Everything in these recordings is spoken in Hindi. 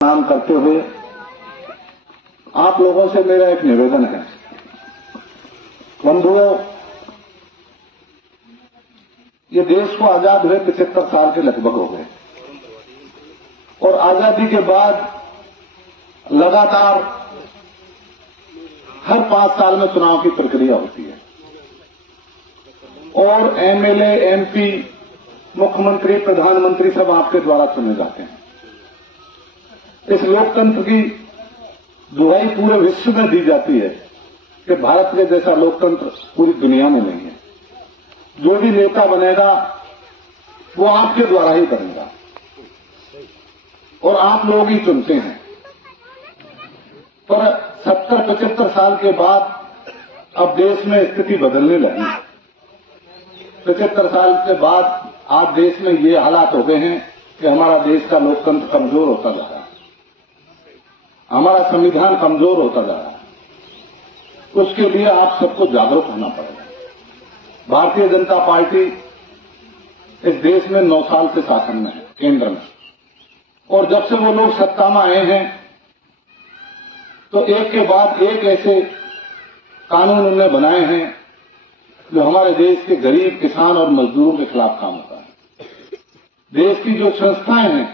काम करते हुए आप लोगों से मेरा एक निवेदन है। बंधुओं, ये देश को आजाद हुए 75 साल के लगभग हो गए और आजादी के बाद लगातार हर 5 साल में चुनाव की प्रक्रिया होती है और एमएलए, एमपी, मुख्यमंत्री, प्रधानमंत्री सब आपके द्वारा चुने जाते हैं। इस लोकतंत्र की दुहाई पूरे विश्व में दी जाती है कि भारत के जैसा लोकतंत्र पूरी दुनिया में नहीं है। जो भी नेता बनेगा वो आपके द्वारा ही बनेगा और आप लोग ही चुनते हैं। पर 70-75 साल के बाद अब देश में स्थिति बदलने लगी। 75 साल के बाद आज देश में ये हालात हो गए हैं कि हमारा देश का लोकतंत्र कमजोर होता जा रहा है, हमारा संविधान कमजोर होता जा रहा है। उसके लिए आप सबको जागरूक होना पड़ेगा। भारतीय जनता पार्टी इस देश में 9 साल से शासन में है, केंद्र में, और जब से वो लोग सत्ता में आए हैं तो एक के बाद एक ऐसे कानून उन्होंने बनाए हैं जो हमारे देश के गरीब, किसान और मजदूरों के खिलाफ काम होता है। देश की जो संस्थाएं हैं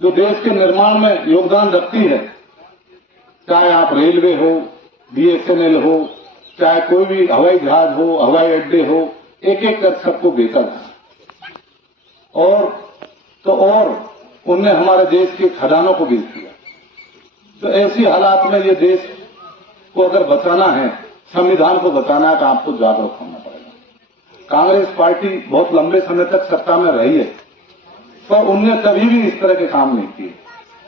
जो देश के निर्माण में योगदान रखती है, चाहे आप रेलवे हो, बीएसएनएल हो, चाहे कोई भी हवाई जहाज हो, हवाई अड्डे हो, एक एक कर सबको बेचा था और उनने हमारे देश के खजानों को बेच दिया। तो ऐसी हालात में ये देश को अगर बचाना है, संविधान को बचाना है, तो आपको जागरूक होना पड़ेगा। कांग्रेस पार्टी बहुत लंबे समय तक सत्ता में रही है पर उनने कभी भी इस तरह के काम नहीं किए।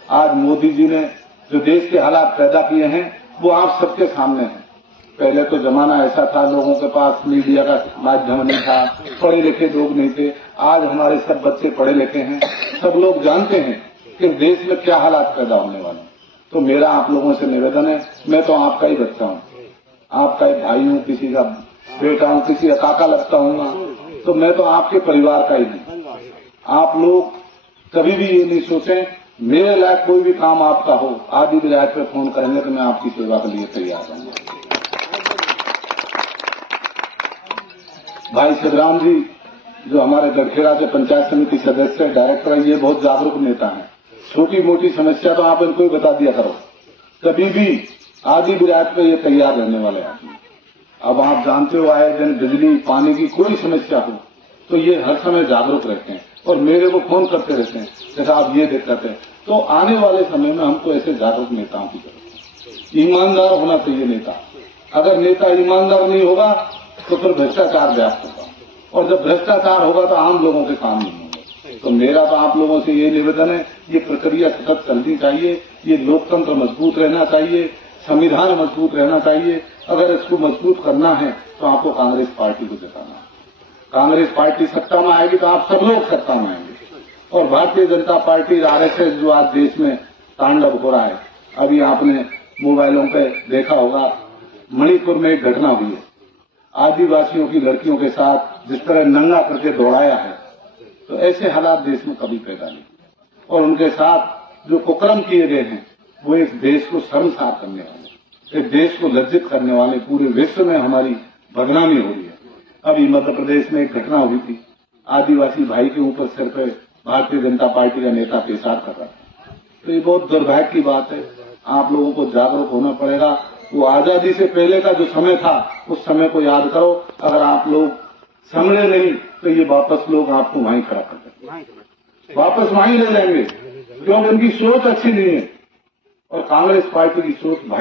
आज मोदी जी ने जो देश के हालात पैदा किए हैं वो आप सबके सामने हैं। पहले तो जमाना ऐसा था, लोगों के पास मीडिया का माध्यम नहीं था, पढ़े लिखे लोग नहीं थे। आज हमारे सब बच्चे पढ़े लिखे हैं, सब लोग जानते हैं कि देश में क्या हालात पैदा होने वाले हैं। तो मेरा आप लोगों से निवेदन है, मैं तो आपका ही बच्चा हूँ, आपका एक भाई हूँ, किसी का बेटा हूँ, किसी का काका लगता हूँ, तो मैं तो आपके परिवार का ही हूँ। आप लोग कभी भी ये नहीं सोचें मेरे लायक कोई भी काम आपका हो, आदि विधायक पे फोन करेंगे तो मैं आपकी सेवा के लिए तैयार हूँ। भाई सिद्धराम जी जो हमारे गढ़खेड़ा के पंचायत समिति सदस्य, डायरेक्टर है, ये बहुत जागरूक नेता हैं। छोटी मोटी समस्या तो आप इनको ही बता दिया करो, कभी भी आदि विधायक पे ये तैयार रहने वाले आदमी। अब आप जानते हो आए दिन बिजली पानी की कोई समस्या हो तो ये हर समय जागरूक रहते हैं और मेरे को फोन करते रहते हैं जैसा आप ये दिक्कत है। तो आने वाले समय में हमको ऐसे जागरूक नेताओं की जरूरत है। ईमानदार होना चाहिए नेता। अगर नेता ईमानदार नहीं होगा तो फिर भ्रष्टाचार व्याप्त होगा और जब भ्रष्टाचार होगा तो आम लोगों के काम नहीं होंगे। तो मेरा तो आप लोगों से ये निवेदन है, ये प्रक्रिया सतत चलनी चाहिए, ये लोकतंत्र मजबूत रहना चाहिए, संविधान मजबूत रहना चाहिए। अगर इसको मजबूत करना है तो आपको कांग्रेस पार्टी को जिताना है। कांग्रेस पार्टी सत्ता में आएगी तो आप सब लोग सत्ता में आएंगे और भारतीय जनता पार्टी, आरएसएस जो आज देश में तांडव हो रहा है, अभी आपने मोबाइलों पे देखा होगा, मणिपुर में एक घटना हुई है, आदिवासियों की लड़कियों के साथ जिस तरह नंगा करके दौड़ाया है, तो ऐसे हालात देश में कभी पैदा नहीं और उनके साथ जो कुकर्म किए गए हैं वो इस देश को शर्मसार करने वाले, इस देश को लज्जित करने वाले, पूरे विश्व में हमारी बदनामी हो रही है। अभी मध्य प्रदेश में एक घटना हुई थी, आदिवासी भाई के ऊपर सिर पे भारतीय जनता पार्टी का नेता पेशाब कर रहा था। तो ये बहुत दुर्भाग्य की बात है। आप लोगों को जागरूक होना पड़ेगा। वो आजादी से पहले का जो समय था उस समय को याद करो। अगर आप लोग समझे नहीं तो ये वापस लोग आपको वहीं खड़ा कर देंगे, वापस वहीं ले जाएंगे, क्योंकि उनकी सोच अच्छी नहीं है और कांग्रेस पार्टी की सोच भाई